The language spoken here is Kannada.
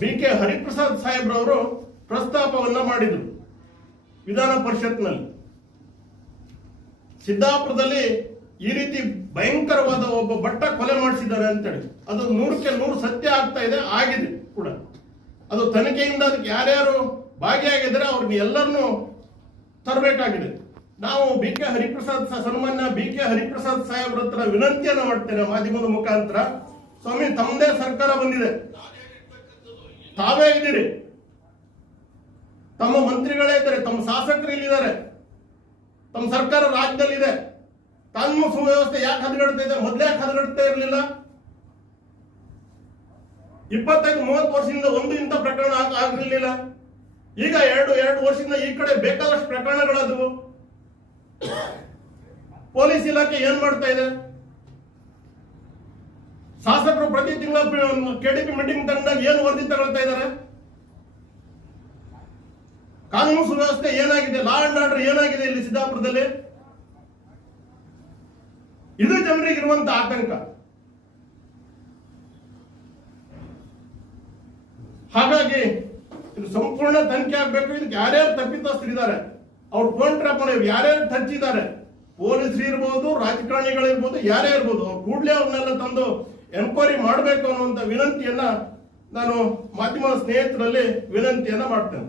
ಬಿ ಕೆ ಹರಿಪ್ರಸಾದ್ ಸಾಹೇಬ್ರವರು ಪ್ರಸ್ತಾಪವನ್ನ ಮಾಡಿದರು ವಿಧಾನ ಪರಿಷತ್ನಲ್ಲಿ. ಸಿದ್ದಾಪುರದಲ್ಲಿ ಈ ರೀತಿ ಭಯಂಕರವಾದ ಒಬ್ಬ ಭಟ್ಟ ಕೊಲೆ ಮಾಡಿಸಿದ್ದಾರೆ ಅಂತೇಳಿ ಅದು 100% ಸತ್ಯ ಆಗ್ತಾ ಇದೆ, ಆಗಿದೆ ಕೂಡ. ಅದು ತನಿಖೆಯಿಂದ ಅದಕ್ಕೆ ಯಾರ್ಯಾರು ಭಾಗಿಯಾಗಿದ್ದಾರೆ ಅವ್ರನ್ನ ಎಲ್ಲರನ್ನೂ ತರಬೇಕಾಗಿದೆ. ನಾವು ಸನ್ಮಾನ್ಯ ಬಿ ಕೆ ಹರಿಪ್ರಸಾದ್ ಸಾಹೇಬ್ರ ಹತ್ರ ವಿನಂತಿಯನ್ನು ಮಾಡ್ತೇನೆ ಮಾಧ್ಯಮದ ಮುಖಾಂತರ. ಸ್ವಾಮಿ, ತಮ್ಮದೇ ಸರ್ಕಾರ ಬಂದಿದೆ, ತಾವೇ ಇದ್ದೀರಿ, ತಮ್ಮ ಮಂತ್ರಿಗಳೇ ಇದ್ದಾರೆ, ತಮ್ಮ ಶಾಸಕರು ಇಲ್ಲಿದ್ದಾರೆ, ತಮ್ಮ ಸರ್ಕಾರ ರಾಜ್ಯದಲ್ಲಿದೆ. ಕಾನೂನು ಸುವ್ಯವಸ್ಥೆ ಯಾಕೆ ಹದಗೆಡ್ತಾ ಇದೆ? ಮೊದಲೇ ಯಾಕೆ ಹದಗೆಡ್ತಾ ಇರಲಿಲ್ಲ? 25-30 ವರ್ಷದಿಂದ ಒಂದು ಇಂಥ ಪ್ರಕರಣ ಆಗಿರಲಿಲ್ಲ. ಈಗ ಎರಡು ವರ್ಷದಿಂದ ಈ ಕಡೆ ಬೇಕಾದಷ್ಟು ಪ್ರಕರಣಗಳಾದವು. ಪೊಲೀಸ್ ಇಲಾಖೆ ಏನ್ ಮಾಡ್ತಾ ಇದೆ? ಶಾಸಕರು ಪ್ರತಿ ತಿಂಗಳ ಕೆಡಿಪಿ ಮೀಟಿಂಗ್ ತಂದಾಗ ಏನು ವರದಿ ತಗೊಳ್ತಾ ಇದ್ದಾರೆ? ಕಾನೂನು ಸುವ್ಯವಸ್ಥೆ ಏನಾಗಿದೆ? ಲಾ ಅಂಡ್ ಆರ್ಡರ್ ಏನಾಗಿದೆ ಇಲ್ಲಿ ಸಿದ್ದಾಪುರದಲ್ಲಿ? ಇದು ಜನರಿಗಿರುವಂತ ಆತಂಕ. ಹಾಗಾಗಿ ಇದು ಸಂಪೂರ್ಣ ತನಿಖೆ ಆಗ್ಬೇಕು. ಇದಕ್ಕೆ ಯಾರ್ಯಾರು ತಪ್ಪಿತಸ್ಥರಿದ್ದಾರೆ, ಅವ್ರು ಫೋನ್ ಟ್ರ್ಯಾಪ್ ಮಾಡಿ ಯಾರ್ಯಾರು ಹಚ್ಚಿದ್ದಾರೆ, ಪೊಲೀಸರು ಇರ್ಬೋದು, ರಾಜಕಾರಣಿಗಳಿರ್ಬೋದು, ಯಾರೇ ಇರ್ಬೋದು, ಅವ್ರು ಕೂಡಲೇ ಅವ್ರನ್ನೆಲ್ಲ ತಂದು ಎನ್ಕ್ವೈರಿ ಮಾಡಬೇಕು ಅನ್ನುವಂಥ ವಿನಂತಿಯನ್ನ ನಾನು ಮಾಧ್ಯಮ ಸ್ನೇಹಿತರಲ್ಲಿ ವಿನಂತಿಯನ್ನ ಮಾಡ್ತೇನೆ.